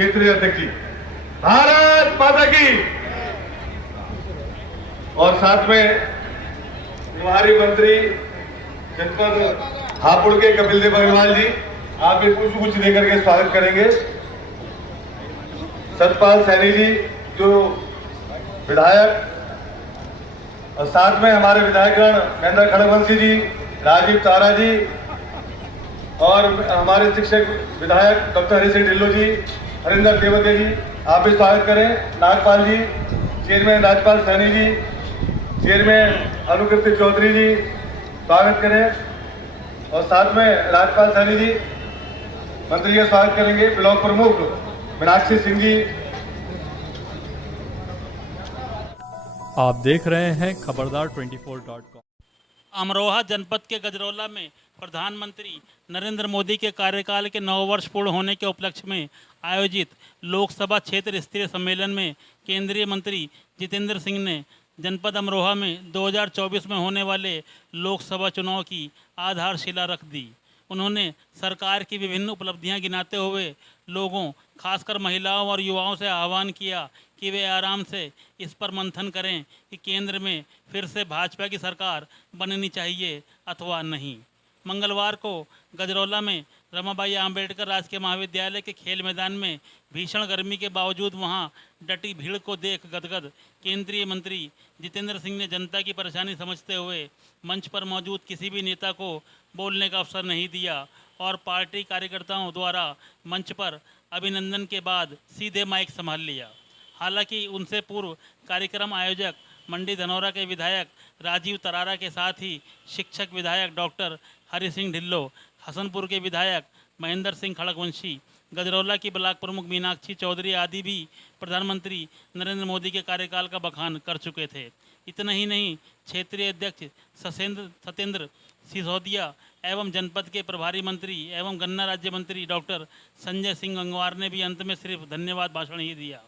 क्षेत्रीय अध्यक्ष जी, भारत माता की। और साथ में प्रभारी मंत्री जनपद हापुड़ के कपिल देव अग्रवाल जी, आप भी कुछ देकर के स्वागत करेंगे। सतपाल सैनी जी जो विधायक, और साथ में हमारे विधायकगण महेंद्र खड़गवंशी जी, राजीव तारा जी, और हमारे शिक्षक विधायक डॉक्टर हरि सिंह ढिल्लो जी, हरिंदर देवते जी, आप भी स्वागत करें। नागपाल जी, चेयरमैन राजपाल सैनी जी, चेयरमैन अनुकृति चौधरी जी, स्वागत करें। और साथ में राजपाल सैनी जी मंत्री का स्वागत करेंगे। ब्लॉक प्रमुख मीनाक्षी सिंह जी। आप देख रहे हैं खबरदार 24.com। अमरोहा जनपद के गजरौला में प्रधानमंत्री नरेंद्र मोदी के कार्यकाल के 9 वर्ष पूर्ण होने के उपलक्ष्य में आयोजित लोकसभा क्षेत्र स्तरीय सम्मेलन में केंद्रीय मंत्री जितेंद्र सिंह ने जनपद अमरोहा में 2024 में होने वाले लोकसभा चुनाव की आधारशिला रख दी। उन्होंने सरकार की विभिन्न उपलब्धियां गिनाते हुए लोगों, खासकर महिलाओं और युवाओं से आह्वान किया कि वे आराम से इस पर मंथन करें कि केंद्र में फिर से भाजपा की सरकार बननी चाहिए अथवा नहीं। मंगलवार को गजरौला में रमाबाई आंबेडकर राजकीय महाविद्यालय के खेल मैदान में भीषण गर्मी के बावजूद वहां डटी भीड़ को देख गदगद केंद्रीय मंत्री जितेंद्र सिंह ने जनता की परेशानी समझते हुए मंच पर मौजूद किसी भी नेता को बोलने का अवसर नहीं दिया और पार्टी कार्यकर्ताओं द्वारा मंच पर अभिनंदन के बाद सीधे माइक संभाल लिया। हालांकि उनसे पूर्व कार्यक्रम आयोजक मंडी धनौरा के विधायक राजीव तरारा के साथ ही शिक्षक विधायक डॉक्टर हरि सिंह ढिल्लो, हसनपुर के विधायक महेंद्र सिंह खड़गवंशी, गजरौला की ब्लॉक प्रमुख मीनाक्षी चौधरी आदि भी प्रधानमंत्री नरेंद्र मोदी के कार्यकाल का बखान कर चुके थे। इतना ही नहीं, क्षेत्रीय अध्यक्ष सत्येंद्र सिसोदिया एवं जनपद के प्रभारी मंत्री एवं गन्ना राज्य मंत्री डॉक्टर संजय सिंह गंगवार ने भी अंत में सिर्फ धन्यवाद भाषण ही दिया।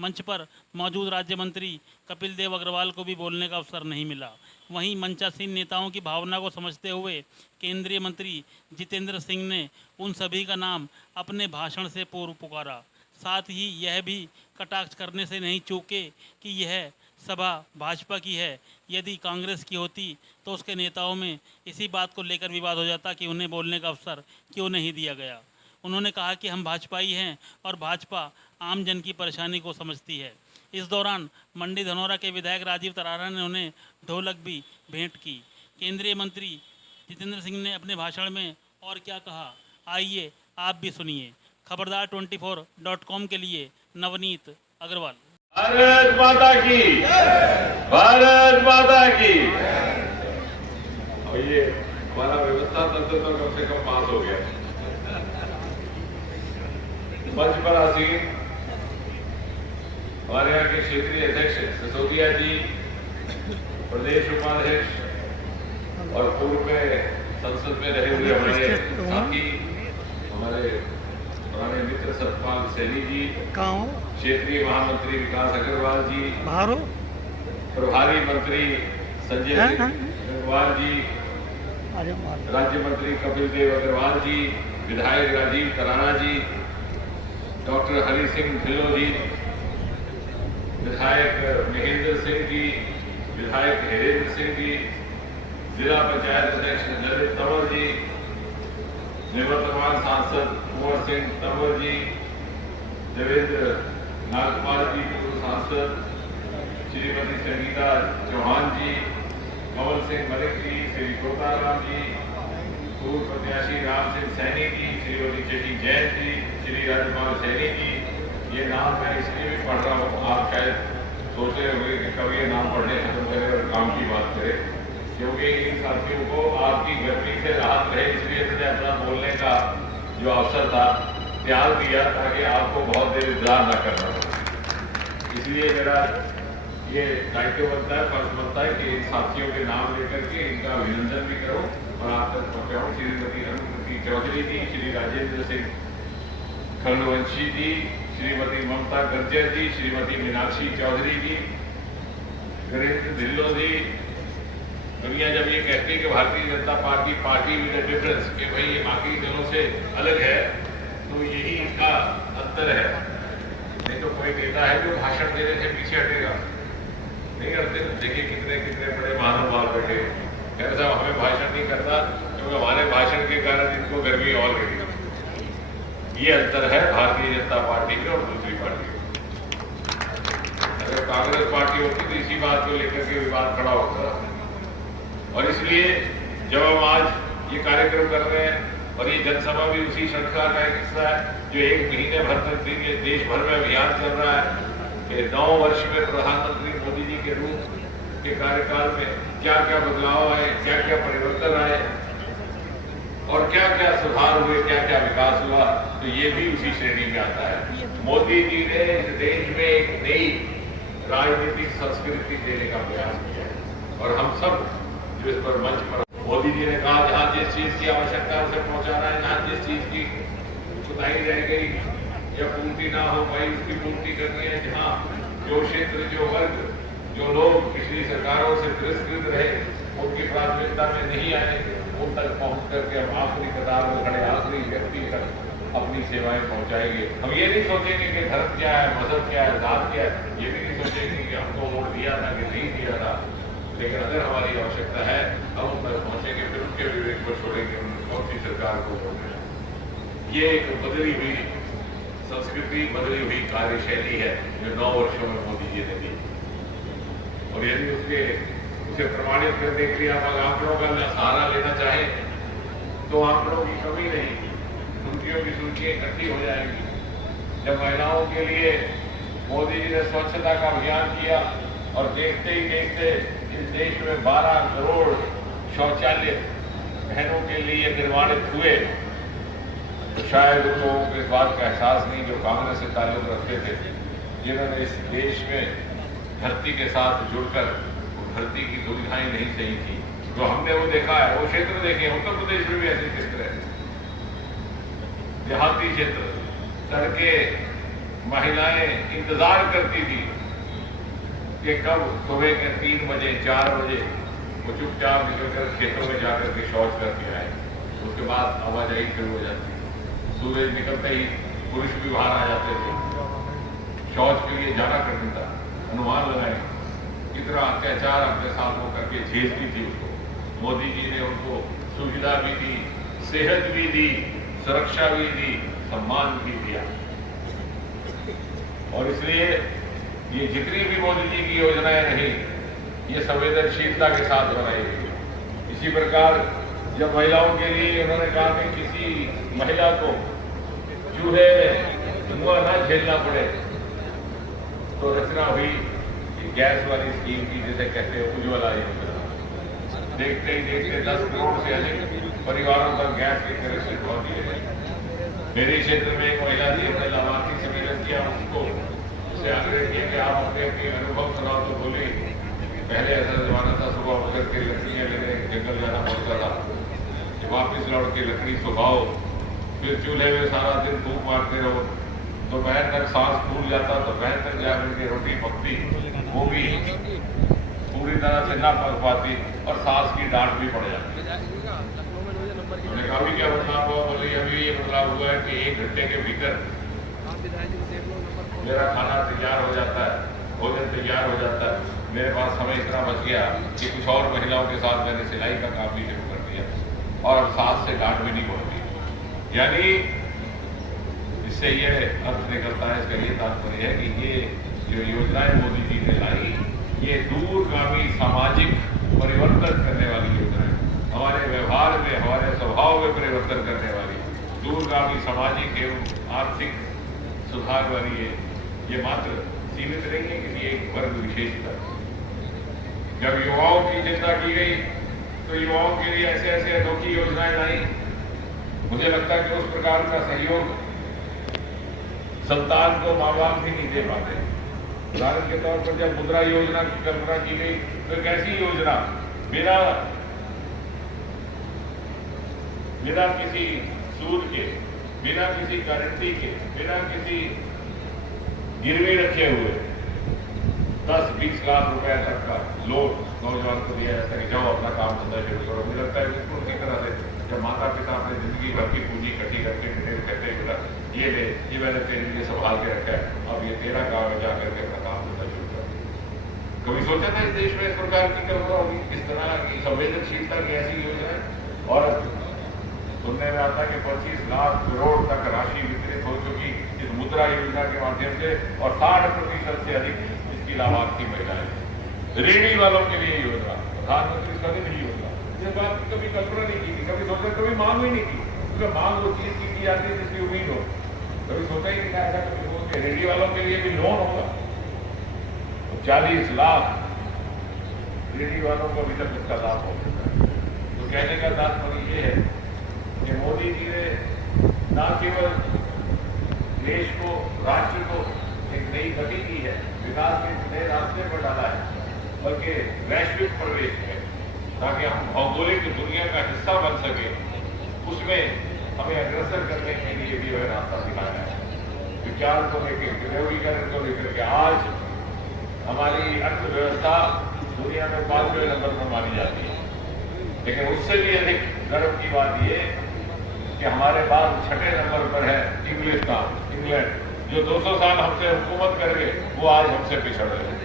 मंच पर मौजूद राज्य मंत्री कपिल देव अग्रवाल को भी बोलने का अवसर नहीं मिला। वहीं मंचासीन नेताओं की भावना को समझते हुए केंद्रीय मंत्री जितेंद्र सिंह ने उन सभी का नाम अपने भाषण से पूर्व पुकारा। साथ ही यह भी कटाक्ष करने से नहीं चूके कि यह सभा भाजपा की है। यदि कांग्रेस की होती तो उसके नेताओं में इसी बात को लेकर विवाद हो जाता कि उन्हें बोलने का अवसर क्यों नहीं दिया गया। उन्होंने कहा कि हम भाजपाई हैं और भाजपा आम जन की परेशानी को समझती है। इस दौरान मंडी धनौरा के विधायक राजीव तरारा ने उन्हें ढोलक भी भेंट की। केंद्रीय मंत्री जितेंद्र सिंह ने अपने भाषण में और क्या कहा, आइए आप भी सुनिए। खबरदार 24.com के लिए नवनीत अग्रवाल। भारत माता की, भारत माता की। और ये हमारा व्यवस्था तंत्र तो कम से कम पास हो गया। मंच पर आसीन हमारे यहाँ के क्षेत्रीय अध्यक्ष सिसोदिया जी, प्रदेश उपाध्यक्ष और पूर्व में संसद में रहे हुए हमारे साथी, हमारे पुराने मित्र सतपाल सैनी जी, क्षेत्रीय महामंत्री विकास अग्रवाल जी, प्रभारी मंत्री संजय सिंह गंगवार जी, राज्य मंत्री कपिल देव अग्रवाल जी, विधायक राजीव तरारा जी, डॉक्टर हरि सिंह ढिल्लो जी, विधायक महेंद्र सिंह जी, विधायक हरेंद्र सिंह जी, जिला पंचायत अध्यक्ष ललित तंवर जी, निवर्तमान सांसद कुंवर सिंह तंवर जी, देवेंद्र नागपाल जी पूर्व सांसद, श्रीमती संगीता चौहान जी, कंवल सिंह मलिक जी, श्री गोपाराम जी, पूर्व प्रत्याशी राम सिंह सैनी जी, श्रीमती चेटी जैन जी, श्री राजपाल सैनी जी। ये नाम मैं इसलिए भी पढ़ रहा हूँ, आप शायद सोच रहे होंगे कि कभी ये नाम पढ़ने खत्म करें और काम की बात करें, क्योंकि इन साथियों को आपकी गर्मी से राहत रहे इसलिए मैंने अपना बोलने का जो अवसर था त्याग दिया ताकि आपको बहुत देर इंतजार न करना पड़े। इसलिए मेरा ये दायित्व बनता है, फर्ज बनता है कि इन साथियों के नाम लेकर के इनका अभिनंदन भी करो और आप तक पहुँचाऊँ। श्रीमती अनुकृति चौधरी जी, श्री राजेंद्र सिंह खड़गवंशी जी, श्रीमती ममता गर्जर जी, श्रीमती मीनाक्षी चौधरी जी, वीरेंद्र ढिल्लो जी। दुनिया जब ये कहती है कि Bharatiya Janata party with a difference, कि भाई ये बाकी दलों से अलग है, तो यही इसका अंतर है। कोई नेता है जो भाषण देने से पीछे हटेगा? नहीं हटते। देखिए कितने कितने बड़े महानुभाव बैठे, कह साहब हमें भाषण नहीं करना क्योंकि हमारे भाषण के कारण इनको गर्मी और लगी। ये अंतर है भारतीय जनता पार्टी में और दूसरी पार्टी में। अगर कांग्रेस पार्टी होती तो इसी बात को लेकर के विवाद खड़ा होता। और इसलिए जब हम आज ये कार्यक्रम कर रहे हैं और ये जनसभा भी उसी श्रृंखला का एक हिस्सा है जो 1 महीने भर तक देश भर में अभियान चल रहा है कि 9 वर्ष में प्रधानमंत्री मोदी जी के रूप के कार्यकाल में क्या क्या बदलाव आए, क्या क्या परिवर्तन आए और क्या क्या सुधार हुए, क्या क्या विकास हुआ। तो ये भी उसी श्रेणी में आता है। मोदी जी ने इस देश में एक नई राजनीतिक संस्कृति देने का प्रयास किया है और हम सब जो इस पर मंच पर, मोदी जी ने कहा जहां जिस चीज की आवश्यकता है उसे पहुंचाना है, जहां जिस चीज की सुधाई रह गई या पूर्ति ना हो पाई उसकी पूर्ति करनी है, जहां जो क्षेत्र, जो वर्ग, जो लोग पिछली सरकारों से तिरस्कृत रहे, उनकी प्राथमिकता में नहीं आए, उन तक पहुंच करके हम आखिरी कतार में खड़े आखिरी व्यक्ति तक अपनी सेवाएं पहुंचाएंगे। हम ये नहीं सोचेंगे कि धर्म क्या है, मजहब क्या है, जात क्या है, ये भी नहीं सोचेंगे कि हमको वोट दिया था कि नहीं दिया था। लेकिन अगर हमारी आवश्यकता है हम उन तक पहुंचेंगे, फिर उनके विवेक को छोड़ेंगे, कौन सी सरकार को वोट देना। ये एक बदली हुई संस्कृति, बदली हुई कार्यशैली है जो 9 वर्षों में मोदी जी ने दी। और यदि उसे प्रमाणित करने के लिए आप आंकड़ों का सहारा लेना चाहें तो आंकड़ों की कमी नहीं, सुर्खियों की सुर्खियां इकट्ठी हो जाएंगी। जब महिलाओं के लिए मोदी जी ने स्वच्छता का अभियान किया और देखते ही देखते इस देश में 12 करोड़ शौचालय बहनों के लिए निर्माणित हुए, तो शायद उन लोगों को इस बात का एहसास नहीं जो कांग्रेस से ताल्लुक रखते थे, जिन्होंने इस देश में धरती के साथ जुड़कर धरती की दुविधाएं नहीं सही थी। जो हमने वो देखा है, वो क्षेत्र देखे, उत्तर प्रदेश में भी ऐसे क्षेत्र है, देहाती क्षेत्र, सड़कें, महिलाएं इंतजार करती थी कि कब सुबह के 3 बजे 4 बजे वो चुपचाप निकलकर खेतों में जाकर के शौच करके आए। उसके बाद आवाजाही शुरू हो जाती, सूरज निकलते ही पुरुष भी बाहर आ जाते थे, शौच के लिए जाना करता था। अनुमान लगाए कितना अत्याचार अपने साथ वो करके झेलती थी उसको। मोदी जी ने उनको सुविधा भी दी, सेहत भी दी, सुरक्षा भी दी, सम्मान भी दिया। और इसलिए ये जितनी भी मोदी जी की योजनाएं रही, ये संवेदनशीलता के साथ बनाई गई। इसी प्रकार जब महिलाओं के लिए उन्होंने कहा कि किसी महिला को चूहे धुआं न झेलना पड़े, तो रचना हुई गैस वाली स्कीम की, जिसे कहते हैं उज्ज्वला योजना। देखते ही देखते 10 करोड़ से अधिक परिवारों तक गैस के कनेक्शन पहुंच दिए गए। मेरे क्षेत्र में एक महिला थी, हमने लाभार्थी सम्मेलन किया, उससे आग्रह किया कि आप अपने अनुभव सुनाओ। तो बोली पहले ऐसा जमाना था, सुबह उठ करके लकड़ियां लेने जंगल जाना पड़ता था, वापिस लौट के लकड़ी सुखाओ, फिर चूल्हे में सारा दिन फूंक मारते रहो, दोपहर तक सांस फूल जाता, दोपहर तक जाकर के रोटी पकती, वो भी पूरी तरह से ना पक पाती और सांस की डांट भी पड़ जाती। हमने कहा भी क्या बदलाव हुआ? बोले अभी ये बदलाव हुआ है कि 1 घंटे के भीतर मेरा खाना तैयार हो जाता है, भोजन तैयार हो जाता है, मेरे पास समय इतना बच गया कि कुछ और महिलाओं के साथ मैंने सिलाई का काम भी शुरू कर दिया और सांस से डांट भी नहीं पड़ती। यानी इससे ये अर्थ निकलता है, इसका ये तात्पर्य है कि ये जो योजनाएं मोदी जी ने लाई, ये दूरगामी सामाजिक परिवर्तन करने वाली योजना है। हमारे व्यवहार में, हमारे स्वभाव में परिवर्तन करने वाली, दूरगामी सामाजिक एवं आर्थिक सुधार वाली है। ये मात्र सीमित नहीं है किसी एक वर्ग विशेष तक। जब युवाओं की चिंता की गई तो युवाओं के लिए ऐसे ऐसे अनोखी योजनाएं लाई। मुझे लगता है कि उस प्रकार का सहयोग संतान को माँ बाप भी नहीं दे पाते। उदाहरण के तौर पर जब मुद्रा योजना की कल्पना की गई तो एक ऐसी योजना बिना किसी सूद के, बिना किसी गारंटी के, बिना किसी गिरवी रखे हुए 10-20 लाख रुपए तक का लोन नौजवान को दिया जाता है कि जाओ अपना काम धंधा शुरू करो। मुझे लगता है बिल्कुल उसी तरह से जब माता पिता अपने जिंदगी भर की पूंजी इकट्ठी करके कहते हैं बेटा ये ले, ये मैंने तेरे लिए संभाल के रखा है, अब ये तेरा काम है, जाकर के अपना काम करना शुरू कर। कभी सोचा था इस देश में इस प्रकार की कल्पना होगी, इस तरह की संवेदनशीलता की ऐसी योजना है? और सुनने में आता है कि 25 लाख करोड़ तक राशि वितरित हो चुकी इस मुद्रा योजना के माध्यम से, और 60% से अधिक इसकी लाभार्थी महिलाएं। रेहड़ी वालों के लिए योजना, प्रधानमंत्री कभी नहीं योजना, ये बात कभी कल्पना नहीं की थी, कभी सोचा, कभी मांग ही नहीं की, क्योंकि मांग वो चीज की जाती है जिसकी उम्मीद हो। कभी सोचा ही नहीं था ऐसा कभी हो कि रेहड़ी वालों के लिए भी लोन होगा। 40 लाख रेहड़ी वालों को अभी तक इसका लाभ हो चुका है। तो कहने का तात्पर्य ये है कि मोदी जी ने न केवल देश को, राज्य को एक नई गति दी है, विकास के नए रास्ते पर डाला है, बल्कि वैश्विक प्रवेश है, ताकि हम भौगोलिक दुनिया का हिस्सा बन सके, उसमें हमें अग्रसर करने के लिए भी वह रास्ता दिखाया है। विज्ञान को लेकर, प्रौद्योगिकीकरण को लेकर के आज हमारी अर्थव्यवस्था दुनिया में 5वें नंबर पर मानी जाती है, लेकिन उससे भी अधिक गर्व की बात यह कि हमारे बाद 6ठे नंबर पर है इंग्लैंड, जो 200 साल हमसे हुकूमत कर गए, वो आज हमसे पिछड़ रहे हैं।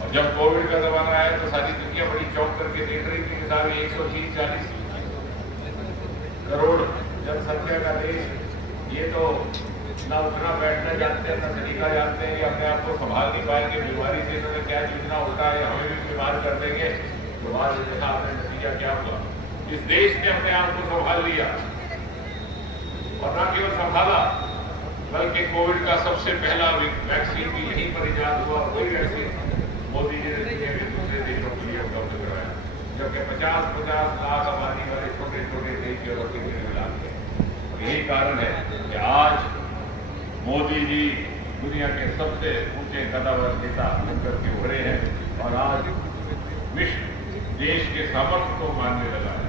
और जब कोविड का जमाना आया तो सारी दुनिया बड़ी चौंक करके देख रही थी कि साहब 130-140 करोड़ जनसंख्या का देश, ये तो ना उठना बैठना जानते हैं, ना तरीका जानते हैं, ये अपने आप को संभाल नहीं पाएंगे, बीमारी से इन्होंने क्या योजना उठा है, हमें भी बीमार कर देंगे। तो बाद में देखा आपने नतीजा क्या हुआ। इस देश ने अपने आप को संभाल लिया, और न केवल संभाला बल्कि कोविड का सबसे पहला वैक्सीन भी यहीं पर इजाद हुआ। वही वैक्सीन मोदी जी ने दुनिया के दूसरे देशों के लिए उपलब्ध कराया, जबकि 50-50 लाख आबादी वाले छोटे छोटे देश यूरोप के लिए मिलाते हैं। यही कारण है कि आज मोदी जी दुनिया के सबसे ऊंचे कदावर नेता बनकर के उभरे हैं, और आज विश्व देश के सामर्थ्य को मानने लगा है।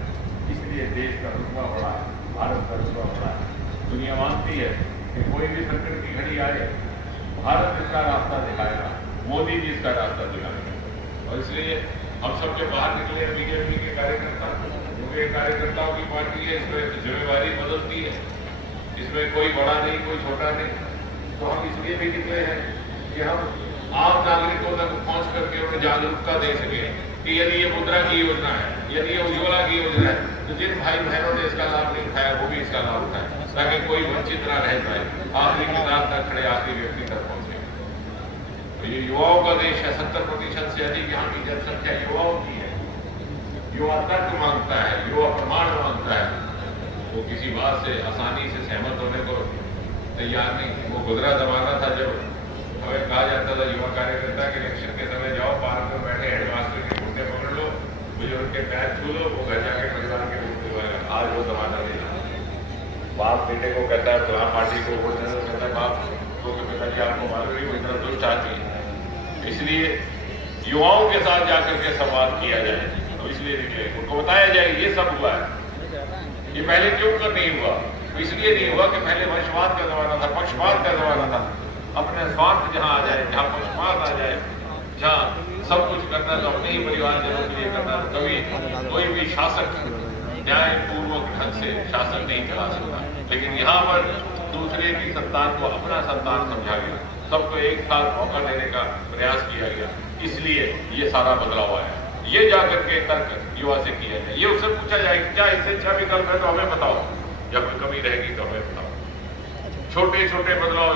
इसलिए देश का रुतबा बढ़ा है, भारत का रुतबा बढ़ा है। दुनिया मानती है कि कोई भी संकट की घड़ी आए, भारत इसका रास्ता दिखाएगा, मोदी जी इसका रास्ता दिखाएगा। और इसलिए हम सबके बाहर निकले बीजेपी के कार्यकर्ता, क्योंकि कार्यकर्ताओं की पार्टी है, इसमें जिम्मेवारी बदलती है, इसमें कोई बड़ा नहीं, कोई छोटा नहीं। तो हम इसलिए भी निकले हैं कि हम आम नागरिकों तक पहुंच करके उन्हें जागरूकता दे सके कि यदि ये मुद्रा की योजना है, यदि ये उज्ज्वला की योजना है, तो जिन भाई बहनों ने इसका लाभ नहीं उठाया वो भी इसका लाभ उठाए, ताकि कोई वंचित न रह जाए, आखिरी किताब तक खड़े आखिरी व्यक्ति तक पहुंचे। तो ये युवाओं का देश है, 70% से अधिक यहाँ की जनसंख्या युवाओं की है। युवा तर्क मांगता है, युवा प्रमाण मांगता है, वो किसी बात से आसानी से सहमत होने को तैयार नहीं। वो गुजरा जमाना था जब हमें कहा जाता था युवा कार्यकर्ता के इलेक्शन के समय जाओ पार्क में बैठे हेडमास्टर के घुटने पकड़ लो, बुजुर्ग के पैर छू लो, वो घर जाके परिवार के रूप दिलवाएगा। आज वो जमाना नहीं है। बाप बेटे को कहता है फलां पार्टी को वोट देना, कहता है बाप तो पिताजी आपको मालूम नहीं वो इतना दुष्ट आती है। इसलिए युवाओं के साथ जाकर के संवाद किया जाए, तो इसलिए निकले, उनको बताया जाए ये सब हुआ है, ये पहले क्यों कर नहीं हुआ। इसलिए नहीं हुआ कि पहले वंशवाद का जमाना था, पक्षपात का जमाना था। अपने स्वार्थ जहां आ जाए, जहां पक्षपात आ जाए, जहां सब कुछ करना तो अपने ही परिवारजनों के लिए करना, तो कभी कोई भी शासक न्यायपूर्वक ढंग से शासन नहीं चला सकता। लेकिन यहाँ पर दूसरे की संतान को अपना संतान समझा गया, सबको एक साथ मौका देने का प्रयास किया गया, इसलिए ये सारा बदलाव आया। ये जाकर के तर्क युवा से किया जाए, ये उससे पूछा जाए कि क्या इससे अच्छा विकल्प है तो हमें बताओ, जब कोई कमी रहेगी तो हमें बताओ। छोटे छोटे बदलाव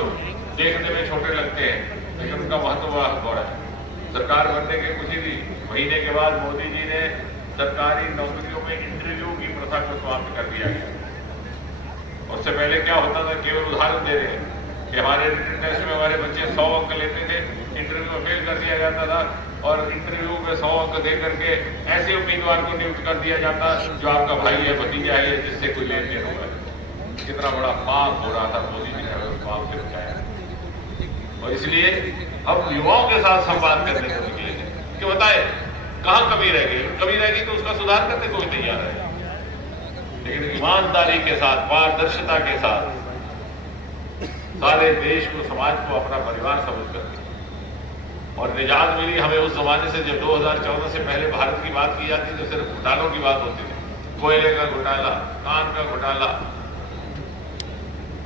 देखने में छोटे लगते हैं, लेकिन उनका महत्व बड़ा है। सरकार बनने के कुछ ही महीने के बाद मोदी जी ने सरकारी नौकरियों में इंटरव्यू की प्रथा को समाप्त कर दिया गया। उससे पहले क्या होता था, केवल उदाहरण दे रहे हैं कि हमारे रिटन टेस्ट में हमारे बच्चे 100 अंक लेते थे, इंटरव्यू में फेल कर दिया जाता था, और इंटरव्यू में 100 अंक दे करके ऐसे उम्मीदवार को नियुक्त कर दिया जाता जो आपका भाई है, भतीजा है, जिससे कोई लेन देन होगा। कितना बड़ा पाप हो रहा था, मोदी जी ने हमें उस पाप से बचाया। और इसलिए हम युवाओं के साथ संवाद करने को निकले कि बताए कहाँ कमी रह गई, कमी रह गई तो उसका सुधार करने को भी तैयार है, लेकिन ईमानदारी के साथ, पारदर्शिता के साथ, सारे देश को, समाज को अपना परिवार समझ कर। और निजात मिली हमें उस जमाने से जब 2014 से पहले भारत की बात की जाती तो सिर्फ घोटालों की बात होती थी, कोयले का घोटाला, कान का घोटाला,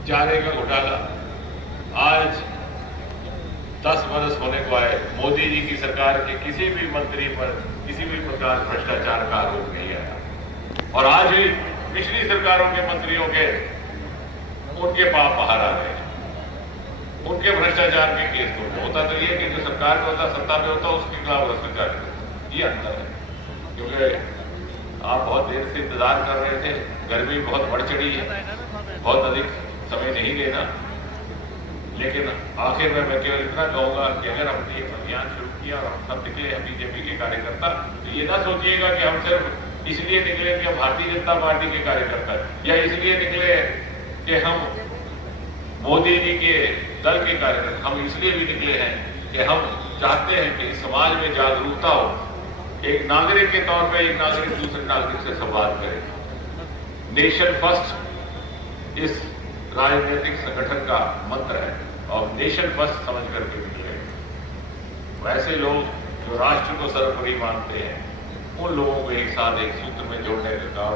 चारे का घोटाला आज 10 बरस होने को आए, मोदी जी की सरकार के किसी भी मंत्री पर किसी भी प्रकार भ्रष्टाचार का आरोप नहीं आया। और आज भी पिछली सरकारों के मंत्रियों के उनके पाप बाहर आ रहे हैं, उनके भ्रष्टाचार के केस होता तो ये कि जो सरकार में होता, सत्ता में होता, उसके खिलाफ भ्रष्टाचार करता। ये अंतर है, क्योंकि आप बहुत देर से इंतजार कर रहे थे, गर्मी बहुत बढ़ चढ़ी है, बहुत अधिक समय नहीं लेना। लेकिन आखिर में मैं केवल इतना कहूंगा कि अगर हमने एक अभियान शुरू किया और हम सब निकले हैं बीजेपी के कार्यकर्ता, तो ये ना सोचिएगा कि हम सिर्फ इसलिए निकले कि हम भारतीय जनता पार्टी के कार्यकर्ता हैं, या इसलिए निकले कि हम मोदी जी के दल के कार्यकर्ता। हम इसलिए भी निकले हैं कि हम चाहते हैं कि समाज में जागरूकता हो, एक नागरिक के तौर पर एक नागरिक दूसरे नागरिक से संवाद करे। नेशन फर्स्ट इस राजनीतिक संगठन का मंत्र है और नेशन फर्स्ट समझ करके निकले। वैसे लोग जो राष्ट्र को सर्वोपरि मानते हैं, उन लोगों को एक साथ एक सूत्र में जोड़ने का काम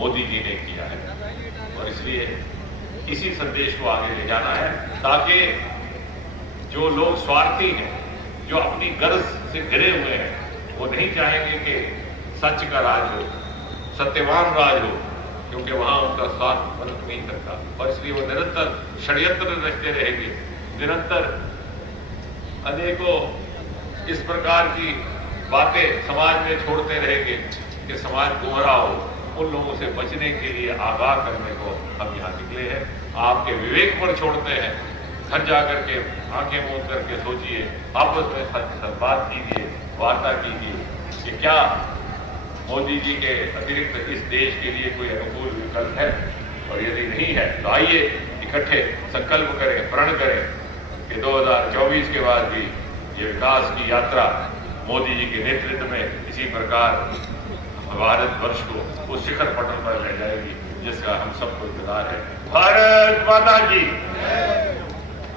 मोदी जी ने किया है। और इसलिए इसी संदेश को आगे ले जाना है, ताकि जो लोग स्वार्थी हैं, जो अपनी गर्ज से घिरे हुए हैं, वो नहीं चाहेंगे कि सच का राज हो, सत्यवान राज हो, क्योंकि वहां उनका स्वार्थ बन नहीं सकता। और इसलिए वो निरंतर षड्यंत्र रचते रहेंगे, निरंतर अनेकों इस प्रकार की बातें समाज में छोड़ते रहेंगे कि समाज गुमराह हो। उन लोगों से बचने के लिए आगाह करने को हम यहाँ निकले हैं। आपके विवेक पर छोड़ते हैं, घर जाकर के आंखें मूंद करके सोचिए, आपस में बात कीजिए, वार्ता कीजिए कि क्या मोदी जी के अतिरिक्त इस देश के लिए कोई अनुकूल विकल्प है। और यदि नहीं है तो आइए इकट्ठे संकल्प करें, प्रण करें कि 2024 के बाद भी ये विकास की यात्रा मोदी जी के नेतृत्व में इसी प्रकार भारत वर्ष को उस शिखर पटल पर ले जाएगी जिसका हम सबको इंतजार है। भारत माता की